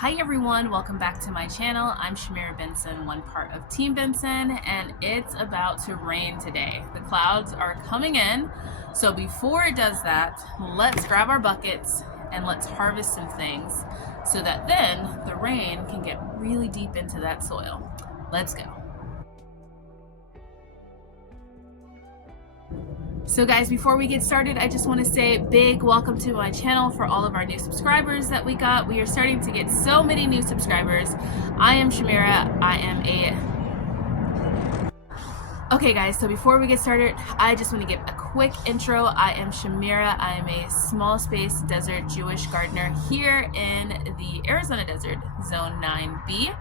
Hi everyone, welcome back to my channel. I'm Shamira Benson, one part of Team Benson, and it's about to rain today. The clouds are coming in, so before it does that, let's grab our buckets and let's harvest some things so that then the rain can get really deep into that soil. Let's go. So guys, before we get started, I just want to say a big welcome to my channel for all of our new subscribers that we got. We are starting to get so many new subscribers. I am Shamira. Okay guys, so before we get started, I just want to give a quick intro. I am Shamira. I am a small space desert Jewish gardener here in the Arizona desert, zone 9B.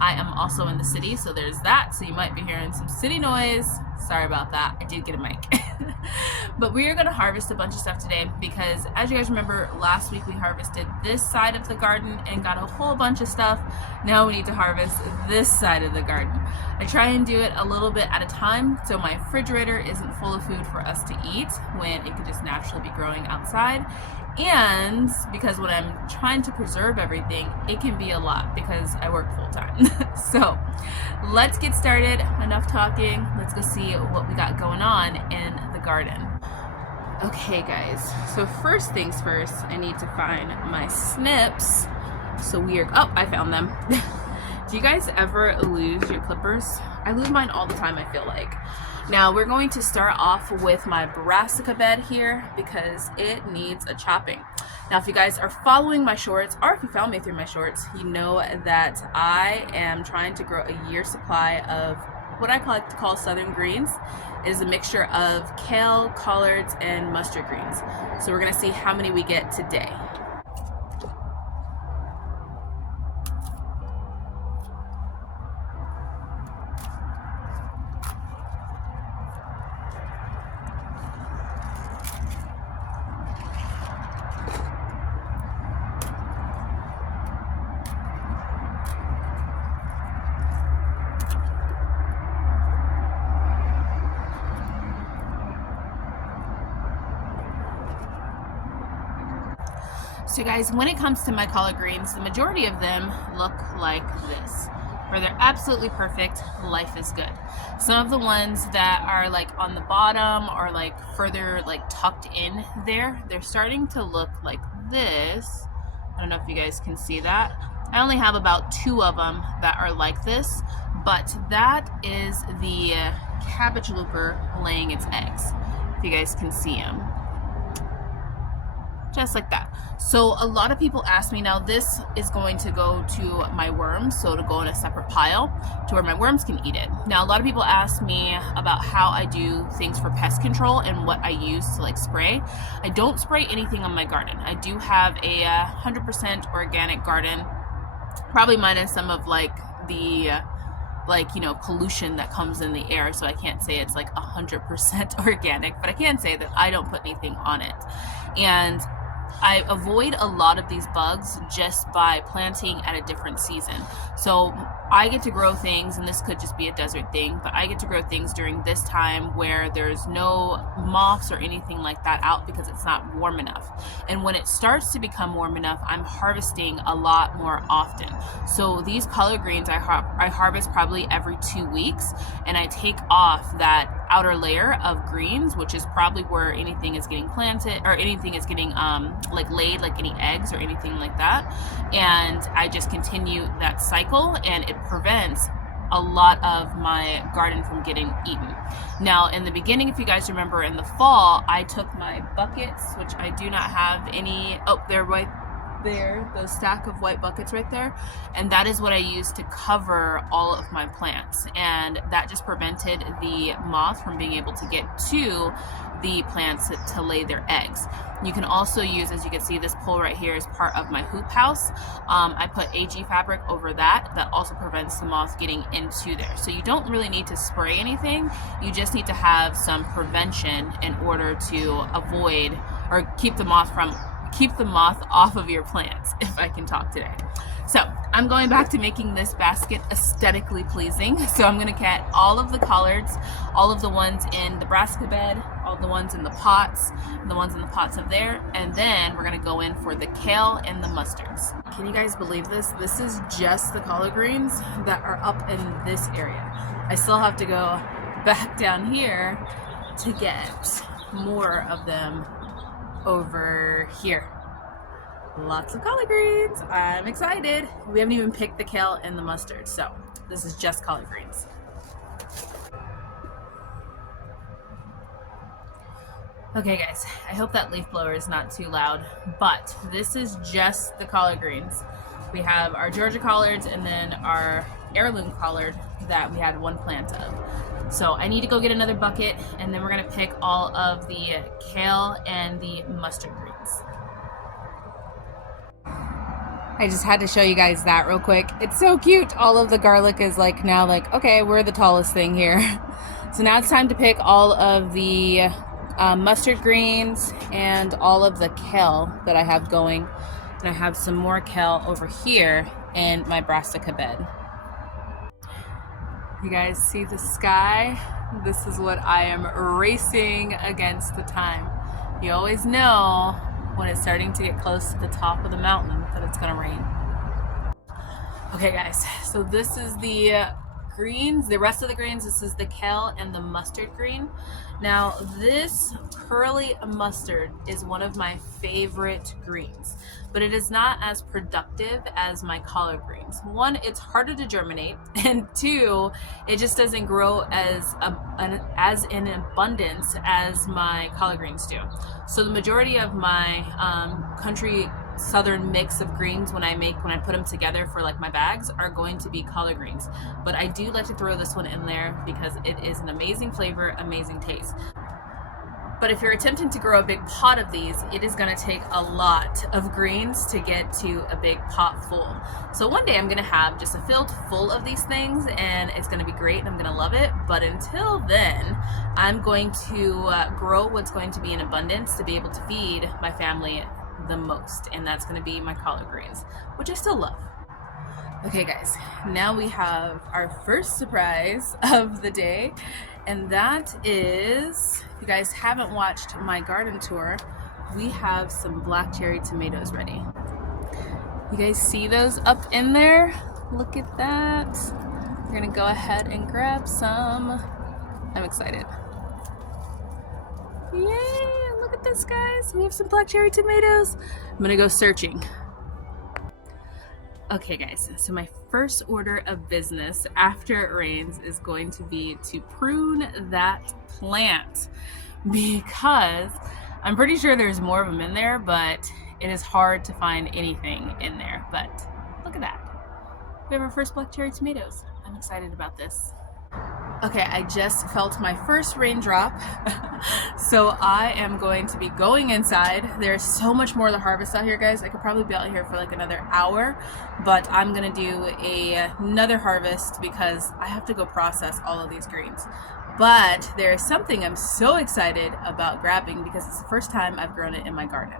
I am also in the city, so there's that. So you might be hearing some city noise. Sorry about that. I did get a mic. But we are going to harvest a bunch of stuff today because, as you guys remember, last week we harvested this side of the garden and got a whole bunch of stuff. Now we need to harvest this side of the garden. I try and do it a little bit at a time so my refrigerator isn't full of food for us to eat when it could just naturally be growing outside. And because when I'm trying to preserve everything, it can be a lot because I work full time. So let's get started. Enough talking. Let's go see what we got going on in the garden. Okay guys, so first things first, I need to find my snips. So I found them. Do you guys ever lose your clippers? I lose mine all the time, I feel like. Now we're going to start off with my brassica bed here because it needs a chopping. Now if you guys are following my shorts, or if you found me through my shorts, you know that I am trying to grow a year's supply of what I like to call southern greens. It is a mixture of kale, collards, and mustard greens. So we're gonna see how many we get today. So guys, when it comes to my collard greens, the majority of them look like this, where they're absolutely perfect, life is good. Some of the ones that are like on the bottom or like further like tucked in there, they're starting to look like this. I don't know if you guys can see that. I only have about 2 of them that are like this, but that is the cabbage looper laying its eggs, if you guys can see them. Just like that. So a lot of people ask me, now this is going to go to my worms, so to go in a separate pile to where my worms can eat it. Now a lot of people ask me about how I do things for pest control and what I use to like spray. I don't spray anything on my garden. I do have a 100% organic garden, probably minus some of like the pollution that comes in the air, so I can't say it's like 100% organic, but I can say that I don't put anything on it. And I avoid a lot of these bugs just by planting at a different season. So I get to grow things, and this could just be a desert thing, but I get to grow things during this time where there's no moths or anything like that out because it's not warm enough. And when it starts to become warm enough, I'm harvesting a lot more often. So these collard greens I harvest probably every 2 weeks, and I take off that outer layer of greens, which is probably where anything is getting planted or anything is getting laid, like any eggs or anything like that. And I just continue that cycle, and it prevents a lot of my garden from getting eaten. Now in the beginning, if you guys remember, in the fall, I took my buckets, which I do not have any, they're right there, those stack of white buckets right there, and that is what I used to cover all of my plants, and that just prevented the moth from being able to get to the plants to lay their eggs. You can also use, as you can see, this pole right here is part of my hoop house. I put AG fabric over that. That also prevents the moth getting into there. So you don't really need to spray anything. You just need to have some prevention in order to avoid or keep the moth off of your plants, if I can talk today. So I'm going back to making this basket aesthetically pleasing. So I'm going to get all of the collards, all of the ones in the brassica bed, all the ones in the pots, the ones in the pots up there, and then we're gonna go in for the kale and the mustards. Can you guys believe this? This is just the collard greens that are up in this area. I still have to go back down here to get more of them over here. Lots of collard greens. I'm excited. We haven't even picked the kale and the mustard, so this is just collard greens. Okay guys, I hope that leaf blower is not too loud, but this is just the collard greens. We have our Georgia collards and then our heirloom collard that we had one plant of. So I need to go get another bucket, and then we're gonna pick all of the kale and the mustard greens. I just had to show you guys that real quick. It's so cute. All of the garlic is like now like, okay, we're the tallest thing here. So now it's time to pick all of the mustard greens and all of the kale that I have going. And I have some more kale over here in my brassica bed. You guys see the sky? This is what I am racing against the time. You always know when it's starting to get close to the top of the mountain that it's gonna rain. Okay guys, so this is the greens, the rest of the greens. This is the kale and the mustard green. Now this curly mustard is one of my favorite greens, but it is not as productive as my collard greens. One, it's harder to germinate, and two, it just doesn't grow as in abundance as my collard greens do. So the majority of my country southern mix of greens when I put them together for like my bags are going to be collard greens, but I do like to throw this one in there because it is an amazing flavor, amazing taste. But if you're attempting to grow a big pot of these, it is going to take a lot of greens to get to a big pot full. So one day I'm going to have just a field full of these things, and it's going to be great and I'm going to love it. But until then, I'm going to grow what's going to be in abundance to be able to feed my family the most, and that's going to be my collard greens, which I still love. Okay guys, now we have our first surprise of the day, and that is, if you guys haven't watched my garden tour, we have some black cherry tomatoes ready. You guys see those up in there? Look at that. We're gonna go ahead and grab some. I'm excited. Yay! Look at this, guys. We have some black cherry tomatoes. I'm gonna go searching. Okay guys, so my first order of business after it rains is going to be to prune that plant, because I'm pretty sure there's more of them in there, but it is hard to find anything in there. But look at that. We have our first black cherry tomatoes. I'm excited about this. Okay, I just felt my first raindrop, so I am going to be going inside. There's so much more to harvest out here, guys. I could probably be out here for like another hour, but I'm gonna do another harvest because I have to go process all of these greens. But there's something I'm so excited about grabbing because it's the first time I've grown it in my garden.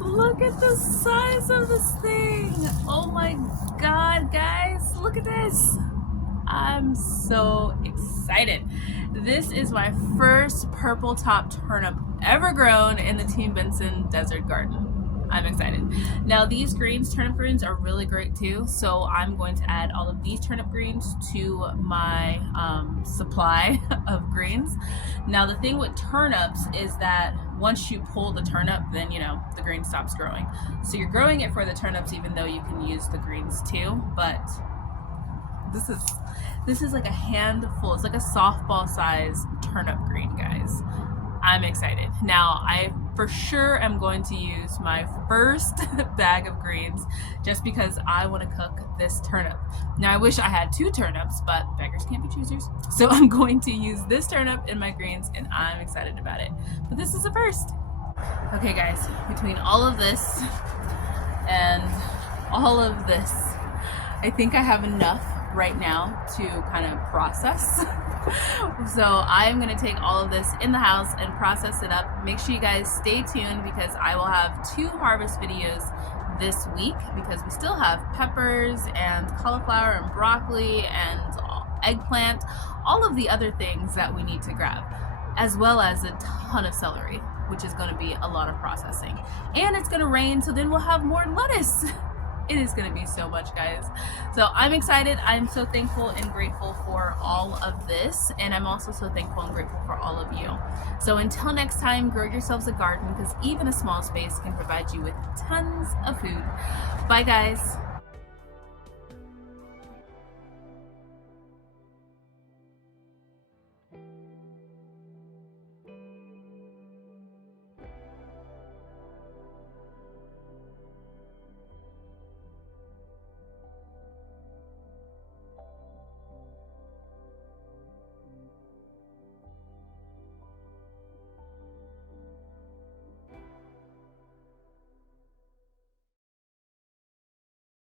Look at the size of this thing. Oh my God, guys, look at this. I'm so excited. This is my first purple top turnip ever grown in the Team Benson Desert Garden. I'm excited. Now these greens, turnip greens, are really great too. So I'm going to add all of these turnip greens to my supply of greens. Now the thing with turnips is that once you pull the turnip, then you know the green stops growing. So you're growing it for the turnips, even though you can use the greens too. But this is like a handful. It's like a softball size turnip green, guys. I'm excited. Now I for sure am going to use my first bag of greens just because I want to cook this turnip. Now I wish I had 2 turnips, but beggars can't be choosers. So I'm going to use this turnip in my greens, and I'm excited about it. But this is the first. Okay guys, between all of this and all of this, I think I have enough right now to kind of process So I'm gonna take all of this in the house and process it up. Make sure you guys stay tuned because I will have 2 harvest videos this week because we still have peppers and cauliflower and broccoli and eggplant, all of the other things that we need to grab, as well as a ton of celery, which is going to be a lot of processing. And it's going to rain, so then we'll have more lettuce. It is going to be so much, guys. So I'm excited. I'm so thankful and grateful for all of this, and I'm also so thankful and grateful for all of you. So until next time, grow yourselves a garden because even a small space can provide you with tons of food. Bye, guys.